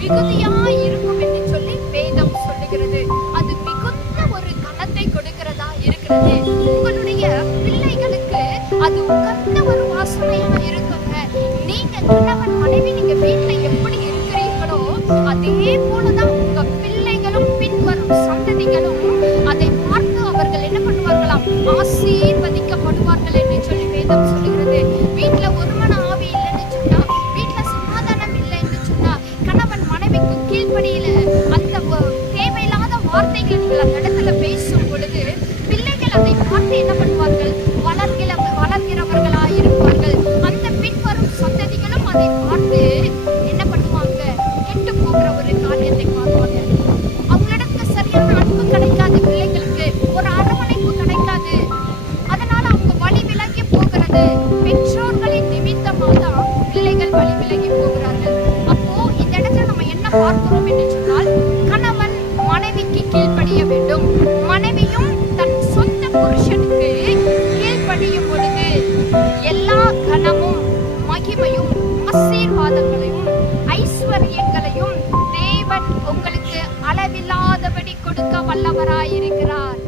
மிகுதியாய் இருக்கும் என்று சொல்லி வேதம் சொல்லுகிறது. அது மிகுந்த ஒரு கனத்தை கொடுக்கிறதா இருக்கிறது. உங்களுடைய பிள்ளைகளுக்கு அது உகந்த ஒரு வாசனையா இருக்குங்க. நீங்க கணவன் மனைவி நீங்க வீட்டுல எப்படி இருக்கிறீர்களோ அதே போலதான் உங்க பிள்ளைகளும் பின்வரும் சந்ததிகளும் அதை பார்த்து அவர்கள் என்ன பண்ணுவார்களாம், ஆசீர்வதிக்கப்படுவார்கள் என்று சொல்லி வேதம் சொல்லுகிறது. வீட்டுல ஒரு மன ஆவி இல்லைன்னு சொன்னா, வீட்டுல சமாதானம் இல்லை என்று சொன்னா, கணவன் மனைவிக்கு கீழ்ப்படியில அந்த தேவையில்லாத வார்த்தைகளை நீங்கள் அந்த இடத்துல பேசும் பொழுது பிள்ளைகள் அதை பார்த்து என்ன பண்ணுவார்கள், வளர்கிறவர்களா இருப்பார்கள். அந்த பின்வரும் சந்ததிகளும் அதை பார்த்து என்ன பண்ணுவாங்க, கெட்டு போகிற ஒரு காரியத்தை பார்ப்பாங்க. அவங்களிடத்துல சரியான அன்பு கிடைக்காது, பிள்ளைகளுக்கு ஒரு அரவணைப்பு கிடைக்காது. அதனால அவங்க வழி விலகி போகிறது. பெற்றோர்களின் நிமித்தமாக தான் பிள்ளைகள் வழி விலகி போகிறார்கள். அப்போ இந்த இடத்துல நம்ம என்ன பார்க்கிறோம் என்று சொன்னால், கணவன் மனைவிக்கு கீழ்ப்படிய வேண்டும், மனைவியும் தன் சொந்த புருஷனுக்கு கீழ்ப்படியும் பொழுது எல்லா கனமும் மகிமையும் ஆசீர்வாதங்களையும் ஐஸ்வர்யங்களையும் தேவன் உங்களுக்கு அளவில்லாதபடி கொடுக்க வல்லவராயிருக்கிறார்.